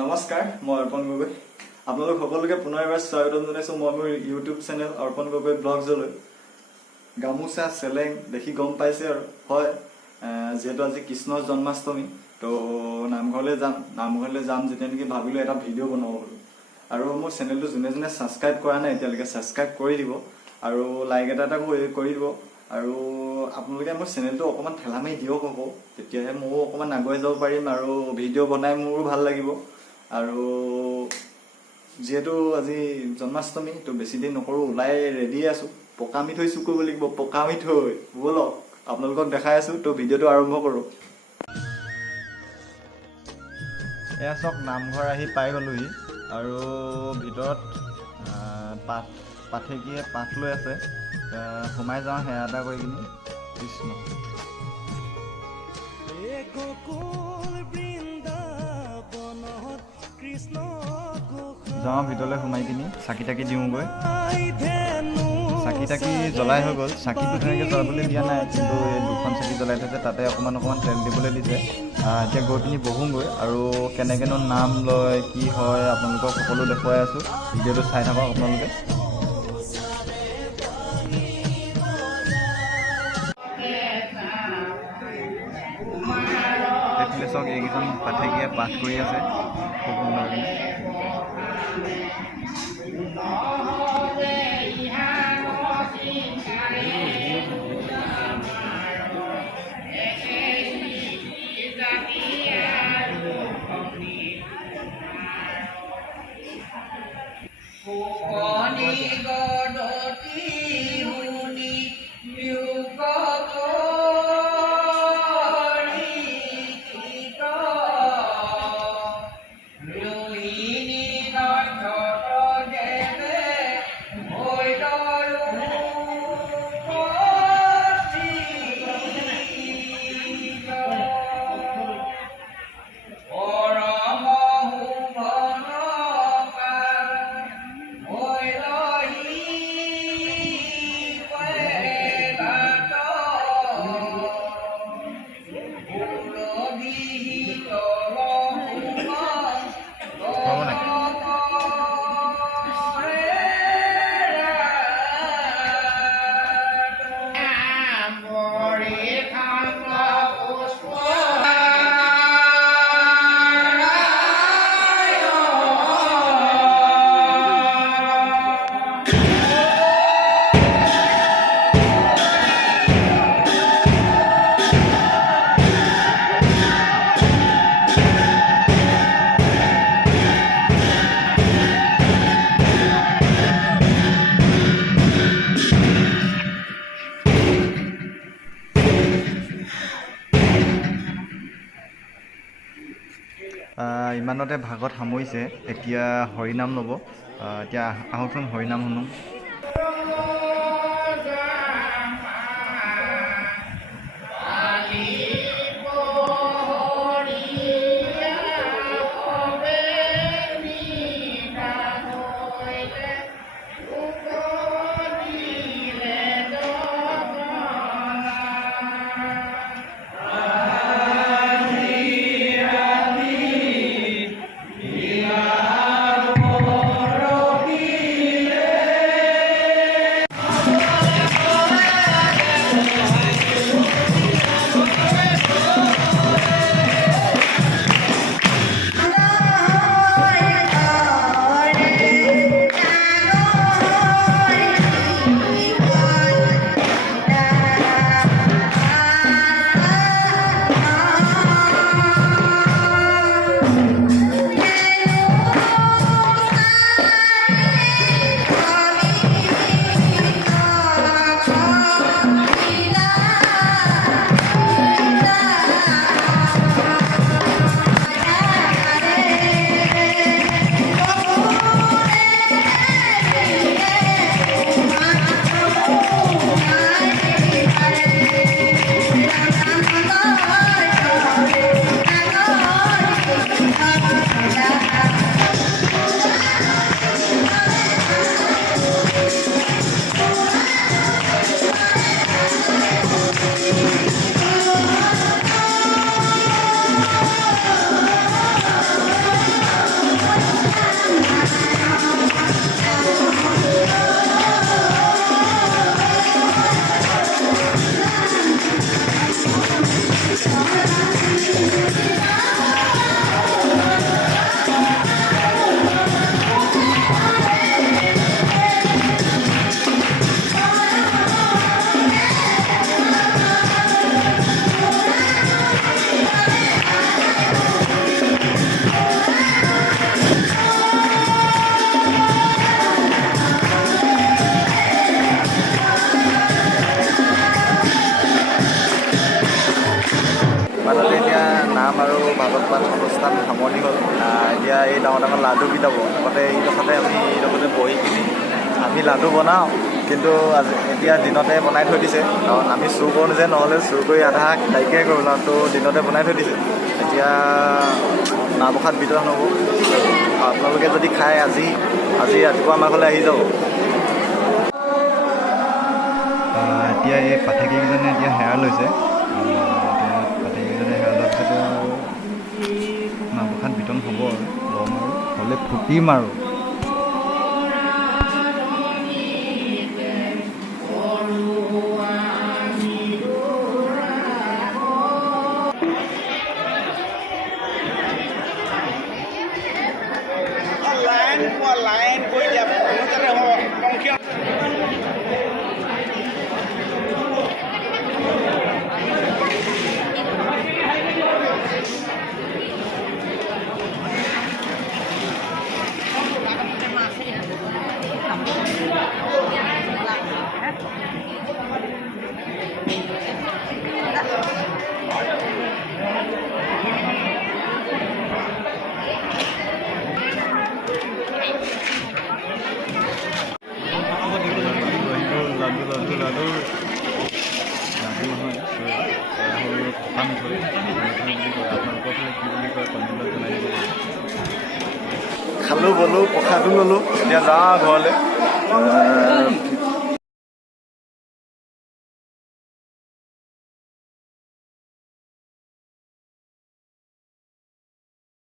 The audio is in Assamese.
নমস্কাৰ, মই অৰ্পণ গগৈ। আপোনালোক সকলোকে পুনৰ এবাৰ স্বাগতম জনাইছোঁ মই মোৰ ইউটিউব চেনেল অৰ্পণ গগৈ ব্লগছলৈ। গামোচা চেলেং দেখি গম পাইছে আৰু হয়, যিহেতু আজি কৃষ্ণৰ জন্মাষ্টমী, তো নামঘৰলৈ যাম যেতিয়া নেকি ভাবিলোঁ এটা ভিডিঅ' বনাব বুলি। আৰু মোৰ চেনেলটো যোনে যোনে ছাবস্ক্ৰাইব কৰা নাই এতিয়ালৈকে ছাবস্ক্ৰাইব কৰি দিব আৰু লাইক এটা কৰি দিব। আৰু আপোনালোকে মোৰ চেনেলটো অকণমান ঠেলা মাৰি দিয়ক আকৌ, তেতিয়াহে ময়ো অকণমান আগুৱাই যাব পাৰিম আৰু ভিডিঅ' বনাই মোৰো ভাল লাগিব। আৰু যিহেতু আজি জন্মাষ্টমী, তো বেছি দিন নকৰোঁ, ওলাই ৰেডি আছোঁ। পকা মিঠৈ চুৰ কৰিব লাগিব, পকা মিঠৈ ব'লক আপোনালোকক দেখাই আছোঁ। তো ভিডিঅ'টো আৰম্ভ কৰোঁ। এয়া চাওক, নামঘৰ আহি পাই গ'লোহি আৰু ভিতৰত পাঠেকিয়ে পাঠ লৈ আছে। সোমাই যাওঁ সেৱা এটা কৰি কিনি। কৃষ্ণ যাওঁ ভিতৰলৈ সোমাই কিনি চাকি তাকি দিওঁগৈ। চাকি তাকি জ্বলাই হৈ গ'ল। চাকিটো তেনেকৈ জ্বলাবলৈ দিয়া নাই, কিন্তু এই দুখন চাকি জ্বলাই থৈছে, তাতে অকণমান তেল দিবলৈ দিছে। এতিয়া গৈ পিনি বহোঁগৈ আৰু কেনেকৈনো নাম লয় কি হয় আপোনালোকক সকলো দেখুৱাই আছোঁ। ভিডিঅ'টো চাই থাকক আপোনালোকে। এইফালে চাওক, এইকেইজন পাঠেকিয়ে পাঠ কৰি আছে খুব সুন্দৰকৈ। ইমানতে ভাগত সামৰিছে। এতিয়া হৰিনাম ল'ব। এতিয়া আহকচোন হৰিনাম শুনো। আৰু ভাগৱত পাঠ অনুষ্ঠান সামৰণি হ'ল। এতিয়া এই ডাঙৰ ডাঙৰ লাডু বিতাব। আগতে এইডোখৰতে আমি এইডোখৰতে বহি কিনি আমি লাডু বনাওঁ, কিন্তু এতিয়া দিনতে বনাই থৈ দিছে, কাৰণ আমি চুৰ কৰোঁ যে, নহ'লে চুৰ কৰি আধা নাইকিয়াই কৰোঁ, লাডু দিনতে বনাই থৈ দিছে। এতিয়া মাহ প্ৰসাদ বিতৰণ হ'ব। আপোনালোকে যদি খায় আজি ৰাতিপুৱা আমাৰ ঘৰলৈ আহি যাব। এতিয়া এই পাঠেকীকেইজনে এতিয়া সেৱা লৈছে। এতিয়া পাঠেকীকেইজনে সেৱা লোৱাৰ পিছতে মাহ প্ৰসাদ বিতৰণ হ'ব আৰু ল'ম আৰু হ'লে ফুটিম আৰু। লাইন কৰি দিয়া খালোঁ বলোঁ প্ৰসাদো ল'লোঁ। এতিয়া যাওঁ ঘৰলৈ।